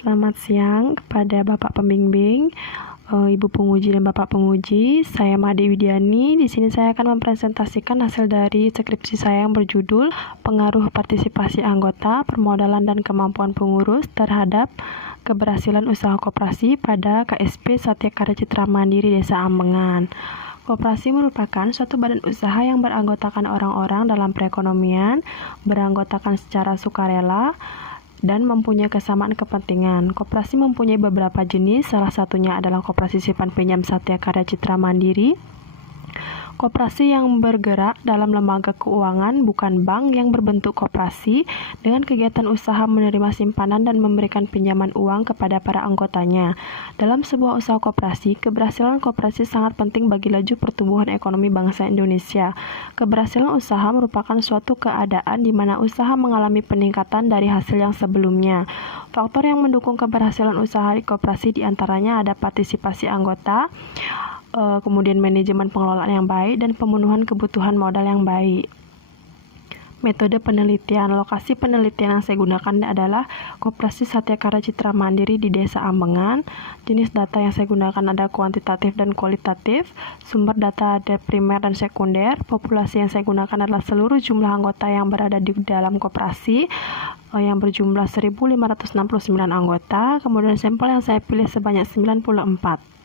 Selamat siang kepada Bapak Pembimbing, Ibu Penguji dan Bapak Penguji. Saya Made Widiani. Di sini saya akan mempresentasikan hasil dari skripsi saya yang berjudul Pengaruh Partisipasi Anggota, Permodalan dan Kemampuan Pengurus terhadap Keberhasilan Usaha Koperasi pada KSP Satya Karya Citra Mandiri Desa Ambengan. Koperasi merupakan suatu badan usaha yang beranggotakan orang-orang dalam perekonomian, beranggotakan secara sukarela, dan mempunyai kesamaan kepentingan. Koperasi mempunyai beberapa jenis, salah satunya adalah koperasi simpan pinjam Satya Karya Citra Mandiri. Koperasi yang bergerak dalam lembaga keuangan, bukan bank, yang berbentuk koperasi dengan kegiatan usaha menerima simpanan dan memberikan pinjaman uang kepada para anggotanya. Dalam sebuah usaha koperasi, keberhasilan koperasi sangat penting bagi laju pertumbuhan ekonomi bangsa Indonesia. Keberhasilan usaha merupakan suatu keadaan di mana usaha mengalami peningkatan dari hasil yang sebelumnya. Faktor yang mendukung keberhasilan usaha di koperasi diantaranya ada partisipasi anggota, kemudian manajemen pengelolaan yang baik, dan pemenuhan kebutuhan modal yang baik. Metode penelitian. Lokasi penelitian yang saya gunakan adalah Koperasi Satya Karya Citra Mandiri di Desa Ambengan. Jenis data yang saya gunakan ada kuantitatif dan kualitatif. Sumber data ada primer dan sekunder. Populasi yang saya gunakan adalah seluruh jumlah anggota yang berada di dalam koperasi yang berjumlah 1.569 anggota. Kemudian sampel yang saya pilih sebanyak 94.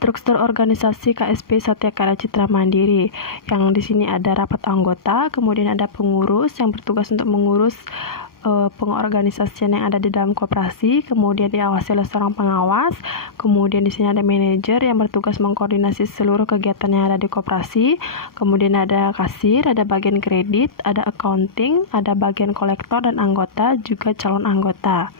Struktur organisasi KSP Satya Karya Citra Mandiri, yang di sini ada rapat anggota, kemudian ada pengurus yang bertugas untuk mengurus pengorganisasian yang ada di dalam koperasi, kemudian diawasi oleh seorang pengawas, kemudian di sini ada manajer yang bertugas mengkoordinasi seluruh kegiatan yang ada di koperasi, kemudian ada kasir, ada bagian kredit, ada accounting, ada bagian kolektor dan anggota, juga calon anggota.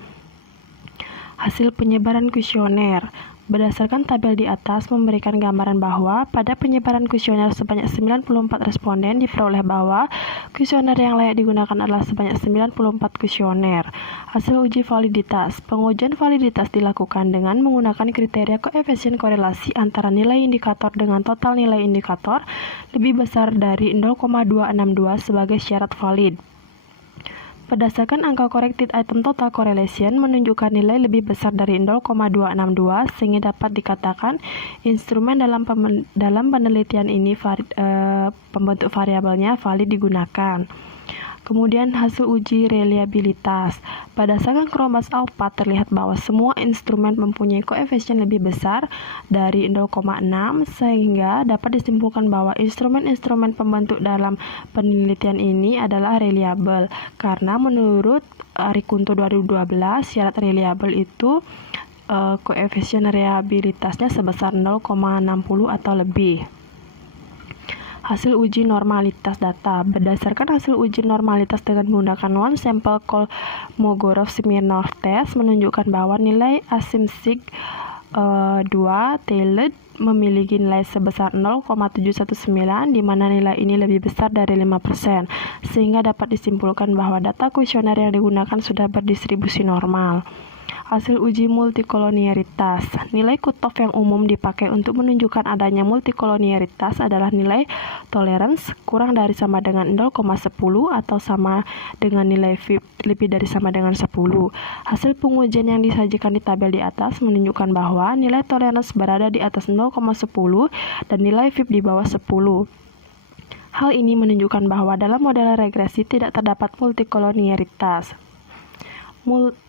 Hasil penyebaran kuesioner. Berdasarkan tabel di atas memberikan gambaran bahwa pada penyebaran kuesioner sebanyak 94 responden diperoleh bahwa kuesioner yang layak digunakan adalah sebanyak 94 kuesioner. Hasil uji validitas. Pengujian validitas dilakukan dengan menggunakan kriteria koefisien korelasi antara nilai indikator dengan total nilai indikator lebih besar dari 0,262 sebagai syarat valid. Berdasarkan angka corrected item total correlation menunjukkan nilai lebih besar dari 0,262 sehingga dapat dikatakan instrumen dalam penelitian ini pembentuk variabelnya valid digunakan. Kemudian hasil uji reliabilitas. Berdasarkan Chromebas Alpha terlihat bahwa semua instrumen mempunyai koefisien lebih besar dari 0,6 sehingga dapat disimpulkan bahwa instrumen-instrumen pembentuk dalam penelitian ini adalah reliable karena menurut Arikunto 2012 syarat reliable itu koefisien reliabilitasnya sebesar 0,60 atau lebih. Hasil uji normalitas data. Berdasarkan hasil uji normalitas dengan menggunakan one sample Kolmogorov-Smirnov test menunjukkan bahwa nilai asimsig 2 tailored memiliki nilai sebesar 0,719 di mana nilai ini lebih besar dari 5%, sehingga dapat disimpulkan bahwa data kuesioner yang digunakan sudah berdistribusi normal. Hasil uji multikolonialitas. Nilai cutoff yang umum dipakai untuk menunjukkan adanya multikolonialitas adalah nilai tolerance kurang dari sama dengan 0,10 atau sama dengan nilai VIP lebih dari sama dengan 10. Hasil pengujian yang disajikan di tabel di atas menunjukkan bahwa nilai tolerance berada di atas 0,10 dan nilai VIP di bawah 10. Hal ini menunjukkan bahwa dalam model regresi tidak terdapat multikolonialitas.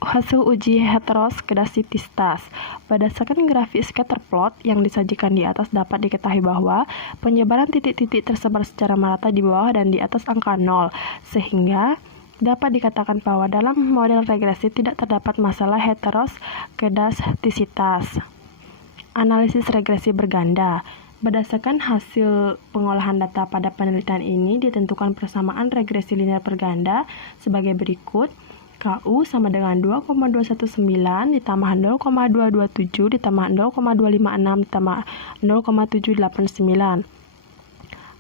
Hasil uji heteroskedastisitas. Berdasarkan grafik scatter plot yang disajikan di atas dapat diketahui bahwa penyebaran titik-titik tersebar secara merata di bawah dan di atas angka 0, sehingga dapat dikatakan bahwa dalam model regresi tidak terdapat masalah heteroskedastisitas. Analisis regresi berganda. Berdasarkan hasil pengolahan data pada penelitian ini ditentukan persamaan regresi linear berganda sebagai berikut. KU sama dengan 2,219 ditambah 0,227 ditambah 0,256 ditambah 0,789.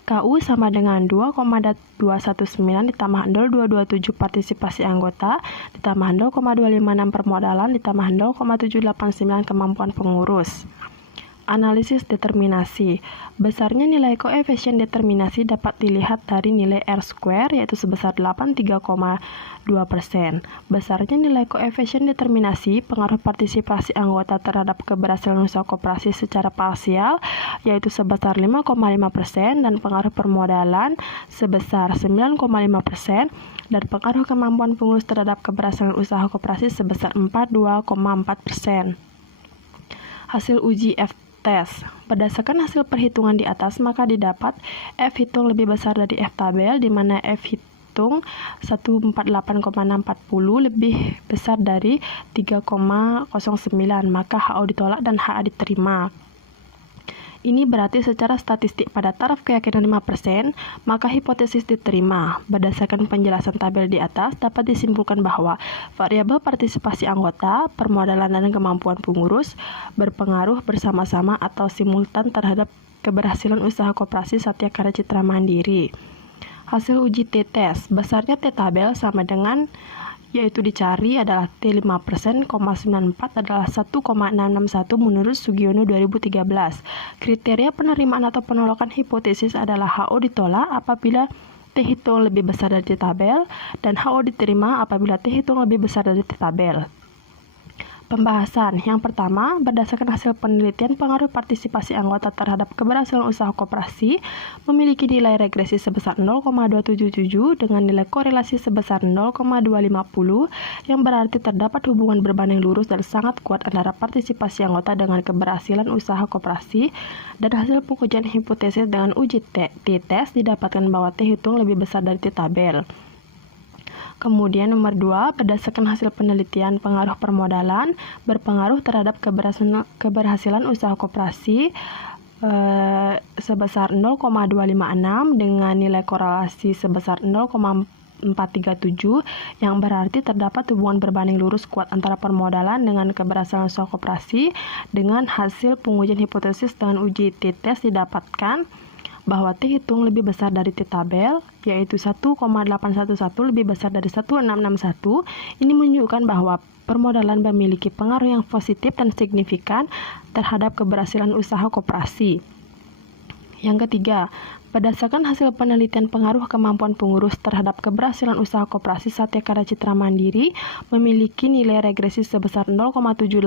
KU sama dengan 2,219 ditambah 0,227 partisipasi anggota ditambah 0,256 permodalan ditambah 0,789 kemampuan pengurus. Analisis determinasi. Besarnya nilai koefisien determinasi dapat dilihat dari nilai R-square yaitu sebesar 83,2%. Besarnya nilai koefisien determinasi pengaruh partisipasi anggota terhadap keberhasilan usaha koperasi secara parsial yaitu sebesar 5,5% dan pengaruh permodalan sebesar 9,5% dan pengaruh kemampuan pengurus terhadap keberhasilan usaha koperasi sebesar 42,4%. Hasil uji F-test. Berdasarkan hasil perhitungan di atas, maka didapat F hitung lebih besar dari F tabel, di mana F hitung 148,640 lebih besar dari 3,09, maka HO ditolak dan HA diterima. Ini berarti secara statistik pada taraf keyakinan 5%, maka hipotesis diterima. Berdasarkan penjelasan tabel di atas, dapat disimpulkan bahwa variabel partisipasi anggota, permodalan dan kemampuan pengurus berpengaruh bersama-sama atau simultan terhadap keberhasilan usaha koperasi Satya Karya Citra Mandiri. Hasil uji T-test, besarnya T-tabel sama dengan yaitu dicari adalah T5%, 94 adalah 1,661 menurut Sugiono 2013. Kriteria penerimaan atau penolakan hipotesis adalah HO ditolak apabila T hitung lebih besar dari T tabel dan HO diterima apabila T hitung lebih besar dari T tabel. Pembahasan. Yang pertama, berdasarkan hasil penelitian pengaruh partisipasi anggota terhadap keberhasilan usaha koperasi memiliki nilai regresi sebesar 0,277 dengan nilai korelasi sebesar 0,250 yang berarti terdapat hubungan berbanding lurus dan sangat kuat antara partisipasi anggota dengan keberhasilan usaha koperasi dan hasil pengujian hipotesis dengan uji T-test didapatkan bahwa T hitung lebih besar dari T tabel. Kemudian nomor 2, berdasarkan hasil penelitian pengaruh permodalan berpengaruh terhadap keberhasilan usaha koperasi sebesar 0,256 dengan nilai korelasi sebesar 0,437 yang berarti terdapat hubungan berbanding lurus kuat antara permodalan dengan keberhasilan usaha koperasi. Dengan hasil pengujian hipotesis dengan uji T-test didapatkan bahwa T hitung lebih besar dari T tabel, yaitu 1,811 lebih besar dari 1,661. Ini menunjukkan bahwa permodalan memiliki pengaruh yang positif dan signifikan terhadap keberhasilan usaha koperasi. Yang ketiga, berdasarkan hasil penelitian pengaruh kemampuan pengurus terhadap keberhasilan usaha koperasi Satya Karya Citra Mandiri memiliki nilai regresi sebesar 0,789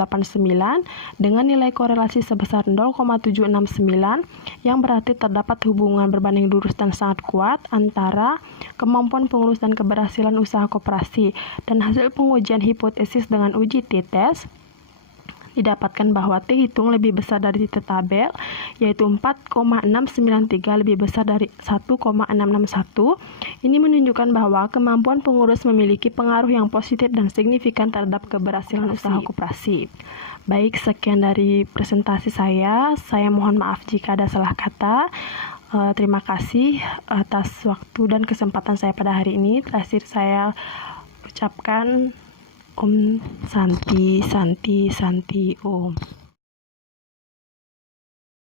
dengan nilai korelasi sebesar 0,769 yang berarti terdapat hubungan berbanding lurus dan sangat kuat antara kemampuan pengurus dan keberhasilan usaha koperasi. Dan hasil pengujian hipotesis dengan uji T-test didapatkan bahwa T hitung lebih besar dari T tabel, yaitu 4,693 lebih besar dari 1,661. Ini menunjukkan bahwa kemampuan pengurus memiliki pengaruh yang positif dan signifikan terhadap keberhasilan usaha koperasi. Baik, sekian dari presentasi saya. Saya mohon maaf jika ada salah kata. Terima kasih atas waktu dan kesempatan saya pada hari ini. Terakhir saya ucapkan Om Santi, Santi, Santi, Om.